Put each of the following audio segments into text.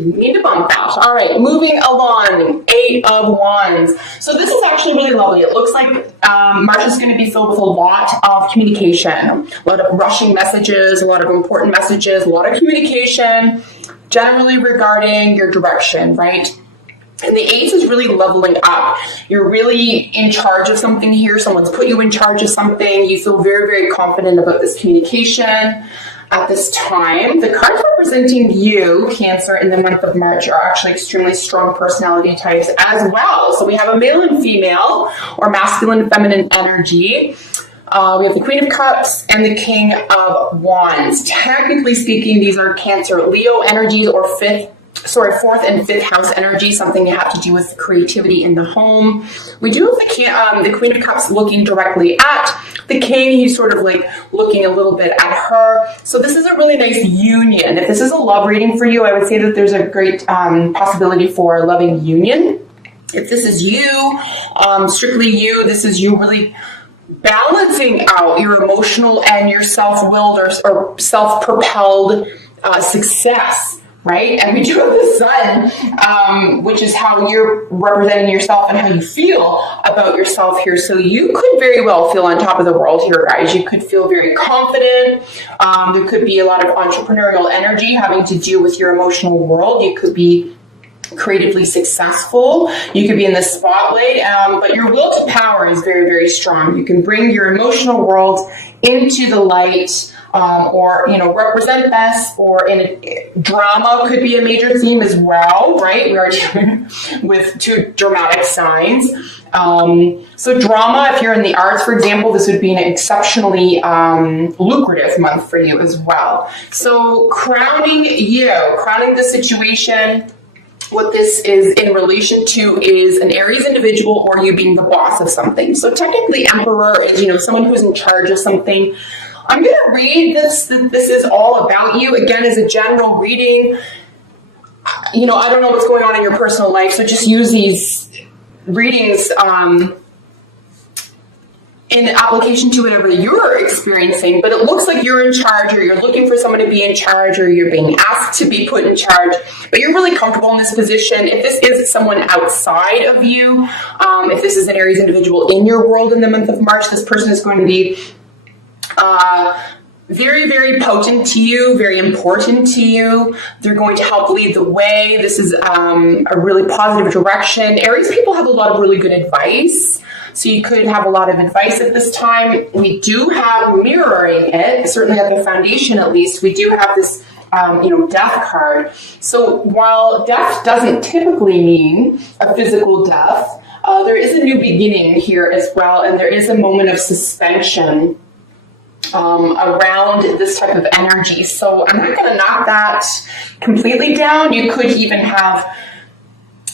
Didn't mean to bump that. All right, moving along, 8 of Wands. So this is actually really lovely. It looks like March is going to be filled with a lot of communication, a lot of rushing messages, a lot of important messages, a lot of communication, generally regarding your direction, right? And the 8 is really leveling up. You're really in charge of something here. Someone's put you in charge of something. You feel very, very confident about this communication. At this time, the cards representing you, Cancer, in the month of March are actually extremely strong personality types as well. So we have a male and female, or masculine and feminine energy. We have the Queen of Cups and the King of Wands. Technically speaking, these are Cancer, Leo energies, or fourth and fifth house energy, something you have to do with creativity in the home. We do have the Queen of Cups looking directly at the King. He's sort of like looking a little bit at her. So this is a really nice union. If this is a love reading for you, I would say that there's a great possibility for a loving union. If this is you, strictly you, this is you really balancing out your emotional and your self-willed or self-propelled success. Right? And we do have the Sun, which is how you're representing yourself and how you feel about yourself here. So you could very well feel on top of the world here, guys. You could feel very confident. There could be a lot of entrepreneurial energy having to do with your emotional world. You could be creatively successful. You could be in the spotlight, but your will to power is very, very strong. You can bring your emotional world into the light, or, represent best, or in a drama could be a major theme as well, right? We are dealing with 2 dramatic signs. So drama, if you're in the arts, for example, this would be an exceptionally lucrative month for you as well. So crowning the situation, what this is in relation to is an Aries individual or you being the boss of something. So technically Emperor is, someone who's in charge of something. I'm going to read this. This is all about you. Again, as a general reading, I don't know what's going on in your personal life, so just use these readings in application to whatever you're experiencing. But it looks like you're in charge, or you're looking for someone to be in charge, or you're being asked to be put in charge, but you're really comfortable in this position. If this is someone outside of you, if this is an Aries individual in your world in the month of March, this person is going to be very, very potent to you, very important to you. They're going to help lead the way. This is a really positive direction. Aries people have a lot of really good advice. So you could have a lot of advice at this time. We do have mirroring it, certainly at the foundation at least, we do have this death card. So while death doesn't typically mean a physical death, there is a new beginning here as well, and there is a moment of suspension around this type of energy. So I'm not going to knock that completely down. You could even have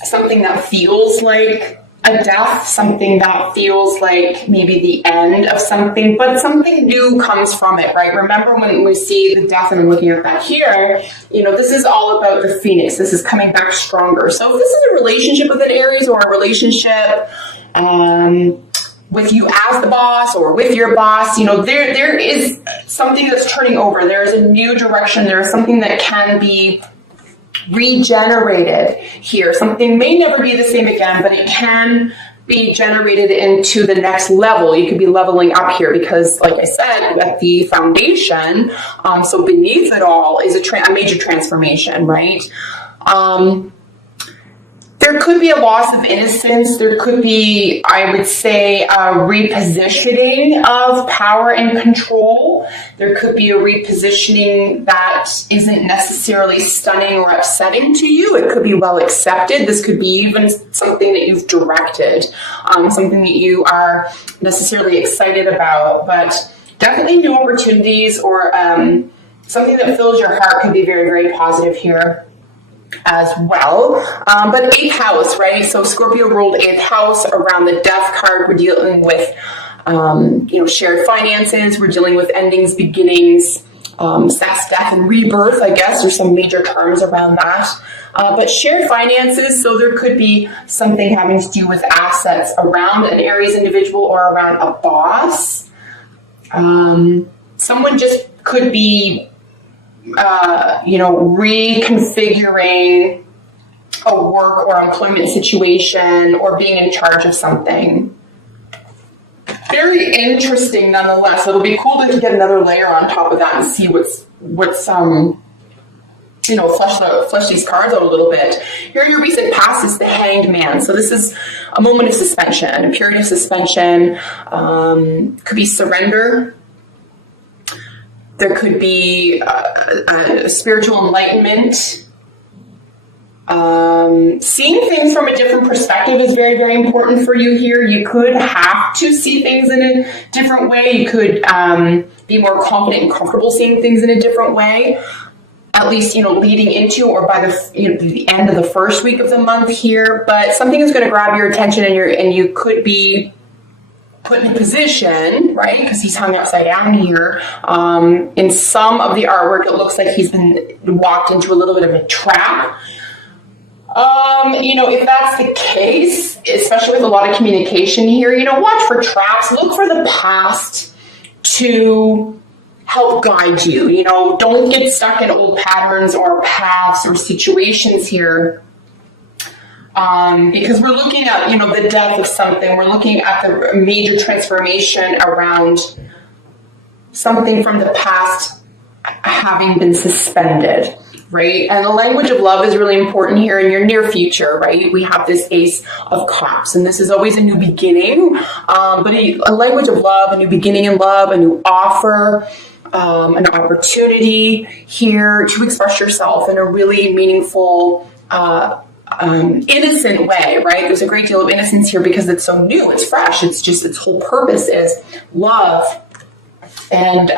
something that feels like a death, something that feels like maybe the end of something, but something new comes from it, right? Remember when we see the death, and I'm looking at that here, this is all about the phoenix. This is coming back stronger. So if this is a relationship with an Aries, or a relationship with you as the boss or with your boss, there is something that's turning over. There is a new direction. There is something that can be regenerated here. Something may never be the same again, but it can be generated into the next level. You could be leveling up here because, like I said, at the foundation, so beneath it all is a major transformation, right? There could be a loss of innocence. There could be, I would say, a repositioning of power and control. There could be a repositioning that isn't necessarily stunning or upsetting to you. It could be well accepted. This could be even something that you've directed, something that you are necessarily excited about. But definitely new opportunities, or something that fills your heart could be very, very positive here as well. But 8th house, right? So Scorpio ruled 8th house. Around the death card, we're dealing with, shared finances. We're dealing with endings, beginnings, sex, death, and rebirth, I guess. There's some major terms around that. But shared finances, so there could be something having to do with assets around an Aries individual or around a boss. Someone just could be reconfiguring a work or employment situation or being in charge of something. Very interesting nonetheless. It'll be cool to get another layer on top of that and see what's flesh these cards out a little bit. Here, your recent past is the Hanged Man. So this is a moment of suspension, a period of suspension. Could be surrender. There could be a spiritual enlightenment. Seeing things from a different perspective is very, very important for you here. You could have to see things in a different way. You could be more confident and comfortable seeing things in a different way. At least, leading into or by the end of the first week of the month here. But something is going to grab your attention, and you could be put in a position, right? Because he's hung upside down here. In some of the artwork, it looks like he's been walked into a little bit of a trap. If that's the case, especially with a lot of communication here, watch for traps. Look for the past to help guide you. Don't get stuck in old patterns or paths or situations here. Because we're looking at, the death of something. We're looking at the major transformation around something from the past having been suspended, right? And the language of love is really important here in your near future, right? We have this Ace of Cups, and this is always a new beginning, but a language of love, a new beginning in love, a new offer, an opportunity here to express yourself in a really meaningful, innocent way, right? There's a great deal of innocence here because it's so new, it's fresh, its whole purpose is love. And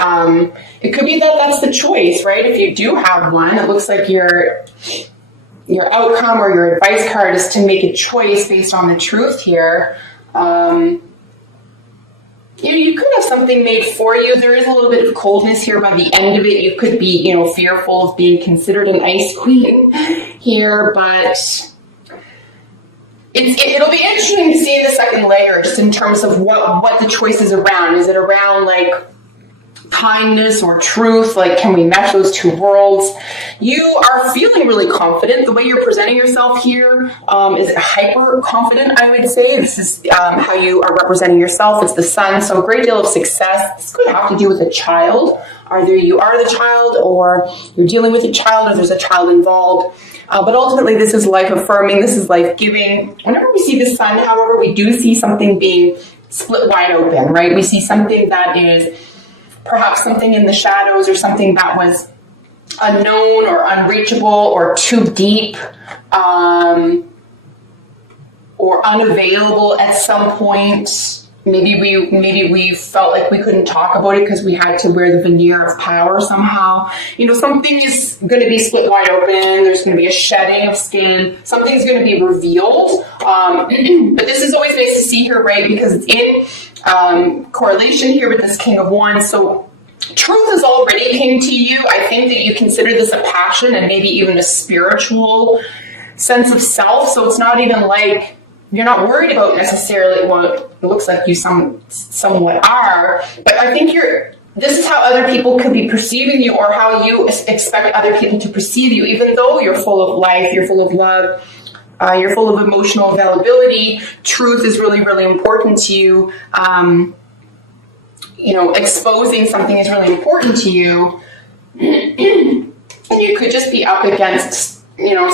it could be that that's the choice, right? If you do have one, it looks like your outcome or your advice card is to make a choice based on the truth here. You could have something made for you. There is a little bit of coldness here by the end of it. You could be, fearful of being considered an ice queen here, but it'll be interesting to see in the second layer, just in terms of what the choice is around. Is it around like kindness or truth? Like, can we mesh those two worlds? You are feeling really confident. The way you're presenting yourself here is hyper confident, I would say. This is how you are representing yourself. It's the sun, so a great deal of success. This could have to do with a child. Either you are the child, or you're dealing with a child, or there's a child involved. But ultimately, this is life affirming. This is life giving. Whenever we see the sun, however, we do see something being split wide open, right? We see something that is perhaps something in the shadows, or something that was unknown or unreachable or too deep, or unavailable at some point. Maybe we felt like we couldn't talk about it because we had to wear the veneer of power somehow. Something is going to be split wide open. There's going to be a shedding of skin. Something's going to be revealed. But this is always nice to see here, right? Because it's in correlation here with this King of Wands. So truth is already came to you. I think that you consider this a passion and maybe even a spiritual sense of self. So it's not even like you're not worried about necessarily what it looks like you somewhat are, but I think this is how other people could be perceiving you, or how you expect other people to perceive you, even though you're full of life, you're full of love, you're full of emotional availability. Truth is really, really important to you. Exposing something is really important to you. And you could just be up against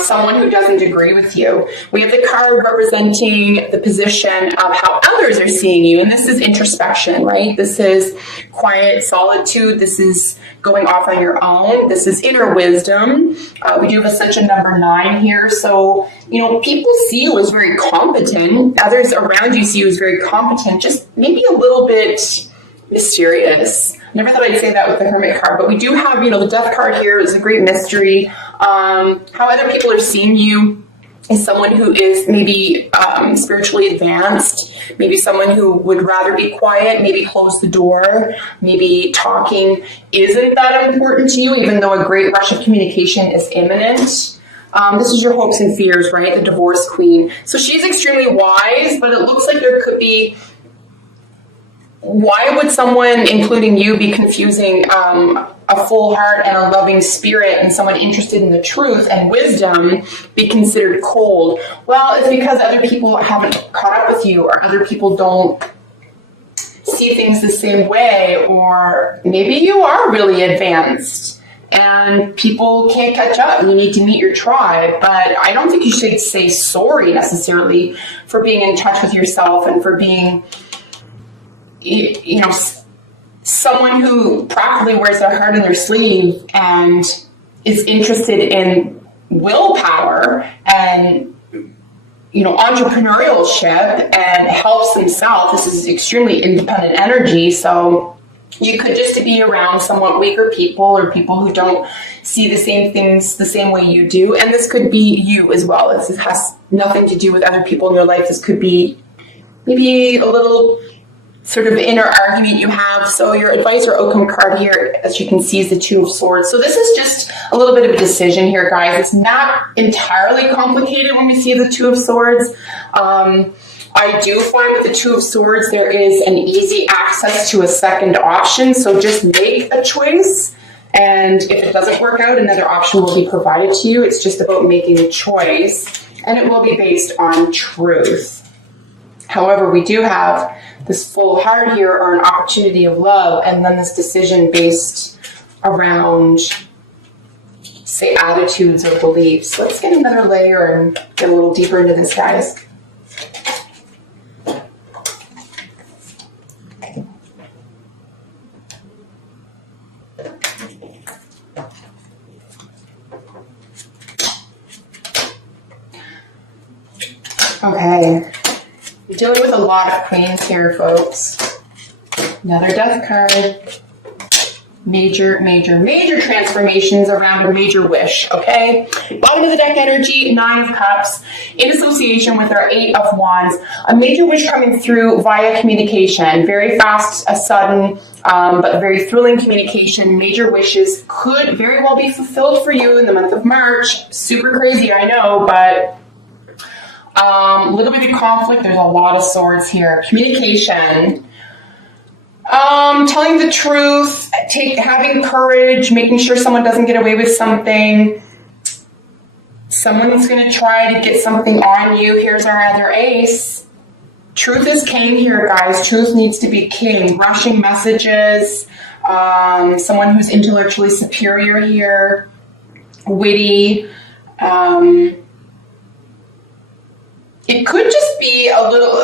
someone who doesn't agree with you. We have the card representing the position of how others are seeing you. And this is introspection, right? This is quiet solitude. This is going off on your own. This is inner wisdom. We do have Ascension number 9 here. So, people see you as very competent. Others around you see you as very competent, just maybe a little bit mysterious. Never thought I'd say that with the Hermit card, but we do have, the Death card here is a great mystery. How other people are seeing you is someone who is maybe spiritually advanced, maybe someone who would rather be quiet, maybe close the door, maybe talking isn't that important to you, even though a great rush of communication is imminent. This is your hopes and fears, right? The Divorce Queen. So she's extremely wise, but it looks like there could be why would someone, including you, be confusing a full heart and a loving spirit and someone interested in the truth and wisdom be considered cold? Well, it's because other people haven't caught up with you, or other people don't see things the same way, or maybe you are really advanced and people can't catch up and you need to meet your tribe. But I don't think you should say sorry necessarily for being in touch with yourself and for being, you know, someone who practically wears their heart on their sleeve and is interested in willpower and, you know, entrepreneurship and helps themselves. This is extremely independent energy. So you could just be around somewhat weaker people or people who don't see the same things the same way you do. And this could be you as well. This has nothing to do with other people in your life. This could be maybe a little sort of inner argument you have. So your advice or outcome card here, as you can see, is the Two of Swords. So this is just a little bit of a decision here, guys. It's not entirely complicated when we see the Two of Swords. I do find with the Two of Swords, there is an easy access to a second option. So just make a choice. And if it doesn't work out, another option will be provided to you. It's just about making a choice. And it will be based on truth. However, we do have this full heart here, or an opportunity of love, and then this decision based around, say, attitudes or beliefs. Let's get another layer and get a little deeper into this, guys. Okay. We're dealing with a lot of queens here, folks. Another death card. Major transformations around a major wish, okay? Bottom of the deck energy, Nine of Cups, in association with our Eight of Wands. A major wish coming through via communication. Very fast, sudden, but very thrilling communication. Major wishes could very well be fulfilled for you in the month of March. Super crazy, I know, but a little bit of conflict. There's a lot of swords here. Communication. Telling the truth, having courage, making sure someone doesn't get away with something. Someone's going to try to get something on you. Here's our other ace. Truth is king here, guys. Truth needs to be king. Rushing messages. Someone who's intellectually superior here. Witty. It could just be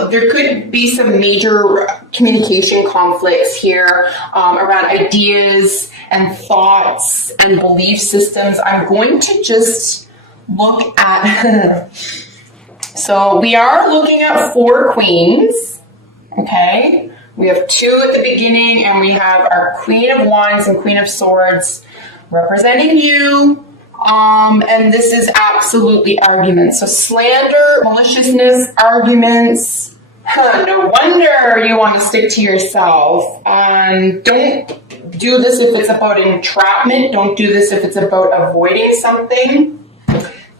there could be some major communication conflicts here around ideas and thoughts and belief systems. I'm going to just look at, so we are looking at 4 queens, okay? We have 2 at the beginning, and we have our Queen of Wands and Queen of Swords representing you. And this is absolutely arguments. So slander, maliciousness, arguments. No wonder you want to stick to yourself. Don't do this if it's about entrapment. Don't do this if it's about avoiding something.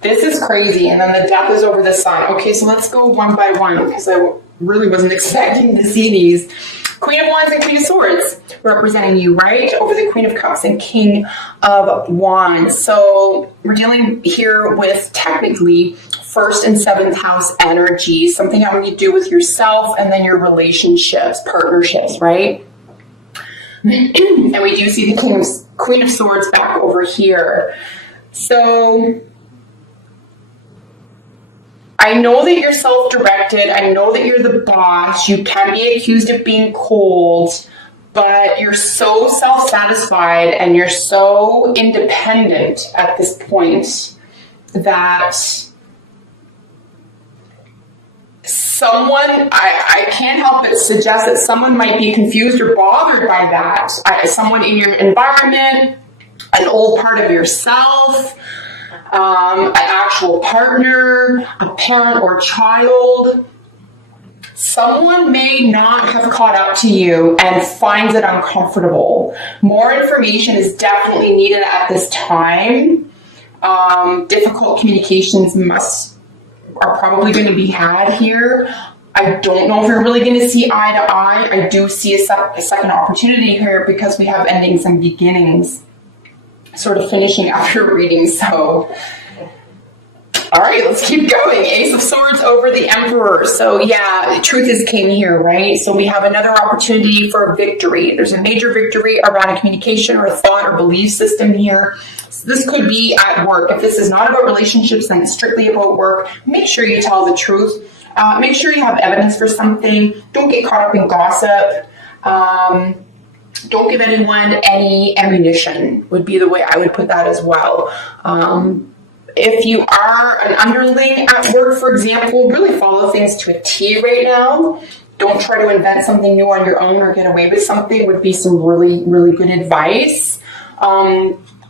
This is crazy. And then the death is over the sun. Okay, so let's go one by one because I really wasn't expecting to see these. Queen of Wands and Queen of Swords representing you, right? Over the Queen of Cups and King of Wands. So we're dealing here with technically 1st and 7th house energy, something having to do with yourself and then your relationships, partnerships, right? And we do see the Queen of Swords back over here. So I know that you're self-directed. I know that you're the boss. You can be accused of being cold, but you're so self-satisfied and you're so independent at this point that someone, I can't help but suggest that someone might be confused or bothered by that. Someone in your environment, an old part of yourself, an actual partner, a parent or child. Someone may not have caught up to you and finds it uncomfortable. More information is definitely needed at this time. Difficult communications are probably going to be had here. I don't know if we're really going to see eye to eye. I do see a second opportunity here because we have endings and beginnings sort of finishing after reading. So, all right, let's keep going. Ace of Swords over the Emperor. So yeah, truth is king here, right? So we have another opportunity for victory. There's a major victory around a communication or a thought or belief system here. So this could be at work. If this is not about relationships, then it's strictly about work. Make sure you tell the truth. Make sure you have evidence for something. Don't get caught up in gossip. Don't give anyone any ammunition would be the way I would put that as well. If you are an underling at work, for example, really follow things to a T right now. Don't try to invent something new on your own or get away with something would be some really, really good advice.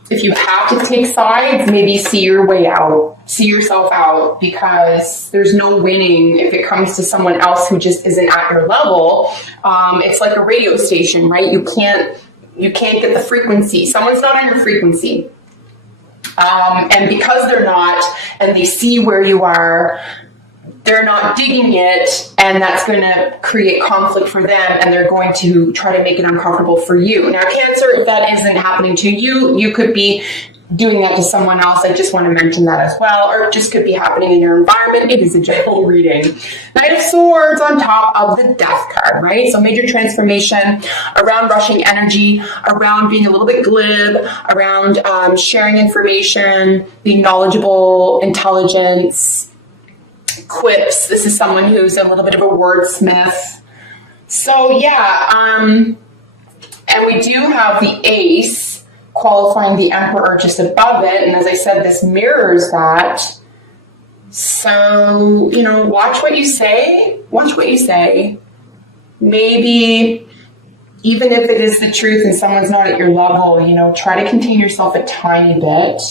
If you have to take sides, maybe see your way out, see yourself out, because there's no winning if it comes to someone else who just isn't at your level. It's like a radio station, right? You can't get the frequency. Someone's not on your frequency. And because they're not, and they see where you are, they're not digging it, and that's going to create conflict for them, and they're going to try to make it uncomfortable for you. Now, Cancer, if that isn't happening to you, you could be doing that to someone else. I just want to mention that as well, or it just could be happening in your environment. It is a general reading. Knight of Swords on top of the Death card, right? So major transformation around rushing energy, around being a little bit glib, around sharing information, being knowledgeable, intelligence, quips. This is someone who's a little bit of a wordsmith. So yeah, and we do have the Ace qualifying the Emperor just above it, and as I said, this mirrors that. So, you know, watch what you say. Watch what you say. Maybe even if it is the truth and someone's not at your level, you know, try to contain yourself a tiny bit.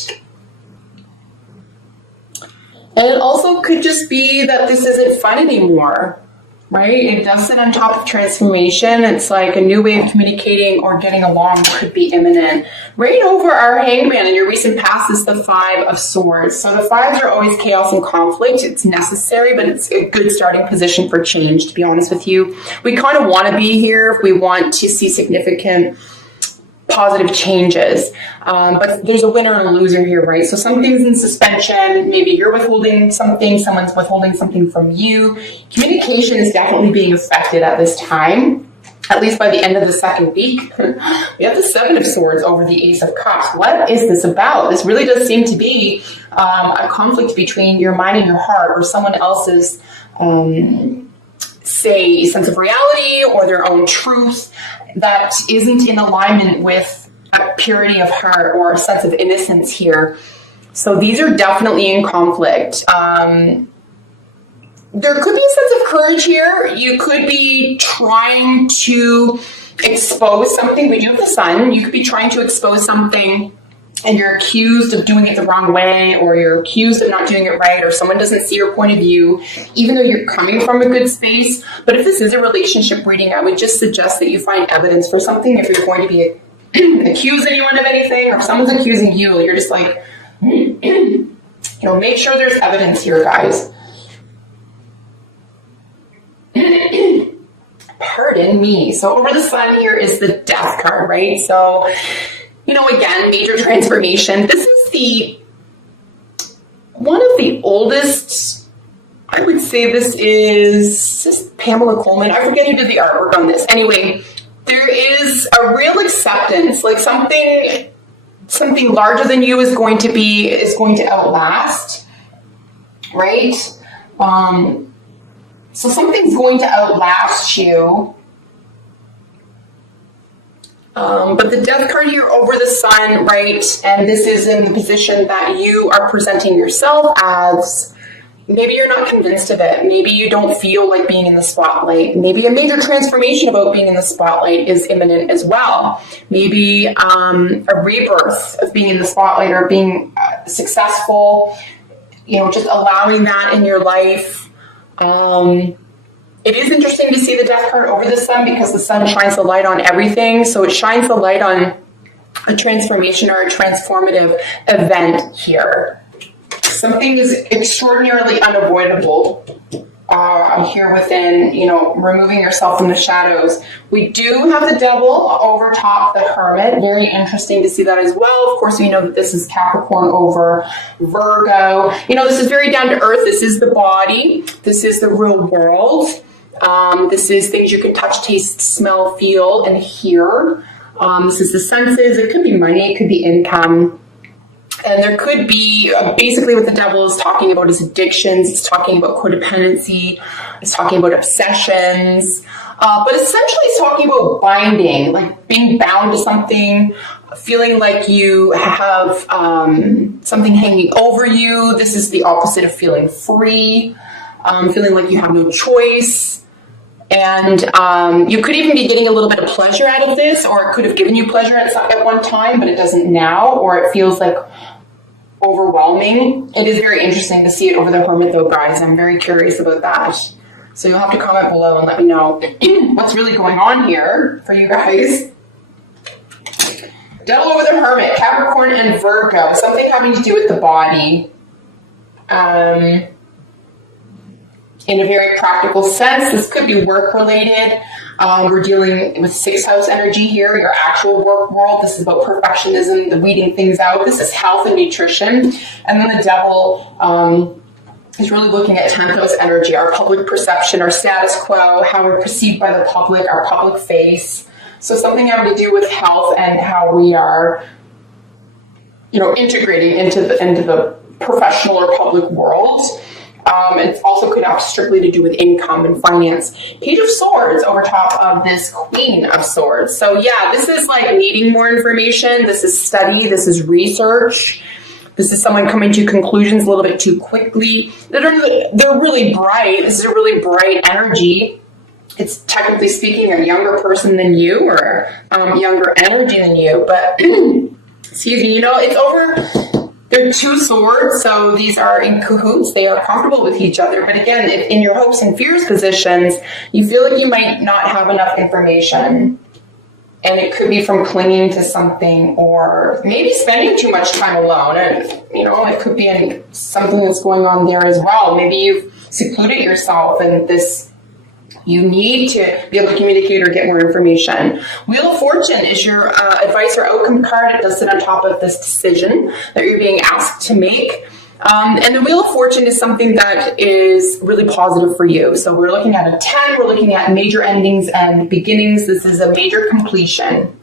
And it also could just be that this isn't fun anymore, right? It does sit on top of transformation. It's like a new way of communicating or getting along could be imminent. Right over our Hangman in your recent past is the Five of Swords. So the fives are always chaos and conflict. It's necessary, but it's a good starting position for change, to be honest with you. We kind of want to be here if we want to see significant positive changes, but there's a winner and a loser here, right? So something's in suspension, maybe you're withholding something, someone's withholding something from you. Communication is definitely being affected at this time, at least by the end of the second week. We have the Seven of Swords over the Ace of Cups. What is this about? This really does seem to be a conflict between your mind and your heart, or someone else's say sense of reality or their own truth that isn't in alignment with a purity of heart or a sense of innocence here. So these are definitely in conflict. There could be a sense of courage here. You could be trying to expose something. We do have the Sun. You could be trying to expose something and you're accused of doing it the wrong way, or you're accused of not doing it right, or someone doesn't see your point of view, even though you're coming from a good space. But if this is a relationship reading, I would just suggest that you find evidence for something. If you're going to be accuse anyone of anything, or if someone's accusing you, you're just like, you know, make sure there's evidence here, guys. Pardon me. So over the Sun here is the Death card, right? So, you know, again, major transformation. This is one of the oldest, I would say this is Pamela Coleman. I forget who did the artwork on this. Anyway, there is a real acceptance, like something larger than you is going to outlast, right? So something's going to outlast you. But the Death card here over the Sun, right? And this is in the position that you are presenting yourself as. Maybe you're not convinced of it. Maybe you don't feel like being in the spotlight. Maybe a major transformation about being in the spotlight is imminent as well. Maybe a rebirth of being in the spotlight or being successful, you know, just allowing that in your life. It is interesting to see the Death card over the Sun because the Sun shines the light on everything. So it shines the light on a transformation or a transformative event here. Something is extraordinarily unavoidable here within, removing yourself from the shadows. We do have the Devil over top the Hermit. Very interesting to see that as well. Of course, we know that this is Capricorn over Virgo. This is very down to earth. This is the body. This is the real world. This is things you can touch, taste, smell, feel, and hear. This is the senses. It could be money. It could be income. And there could be, basically what the Devil is talking about is addictions. It's talking about codependency. It's talking about obsessions. But essentially it's talking about binding, like being bound to something, feeling like you have something hanging over you. This is the opposite of feeling free, feeling like you have no choice. And you could even be getting a little bit of pleasure out of this, or it could have given you pleasure at one time, but it doesn't now, or it feels like overwhelming. It is very interesting to see it over the Hermit though, guys. I'm very curious about that. So you'll have to comment below and let me know what's really going on here for you guys. Devil over the Hermit, Capricorn and Virgo. Something having to do with the body. In a very practical sense, this could be work related. We're dealing with 6th house energy here, your actual work world. This is about perfectionism, the weeding things out. This is health and nutrition. And then the Devil is really looking at 10th house energy, our public perception, our status quo, how we're perceived by the public, our public face. So something having to do with health and how we are, integrating into the professional or public world. It also could have strictly to do with income and finance. Page of Swords over top of this Queen of Swords. So yeah, this is like needing more information. This is study. This is research. This is someone coming to conclusions a little bit too quickly. They're really bright. This is a really bright energy. It's technically speaking a younger person than you, or younger energy than you. But excuse me, it's over. They're 2 swords, so these are in cahoots. They are comfortable with each other. But again, if in your hopes and fears positions, you feel like you might not have enough information. And it could be from clinging to something, or maybe spending too much time alone. And, it could be something that's going on there as well. Maybe you've secluded yourself, and you need to be able to communicate or get more information. Wheel of Fortune is your advice or outcome card. It does sit on top of this decision that you're being asked to make. And the Wheel of Fortune is something that is really positive for you. So we're looking at a 10. We're looking at major endings and beginnings. This is a major completion.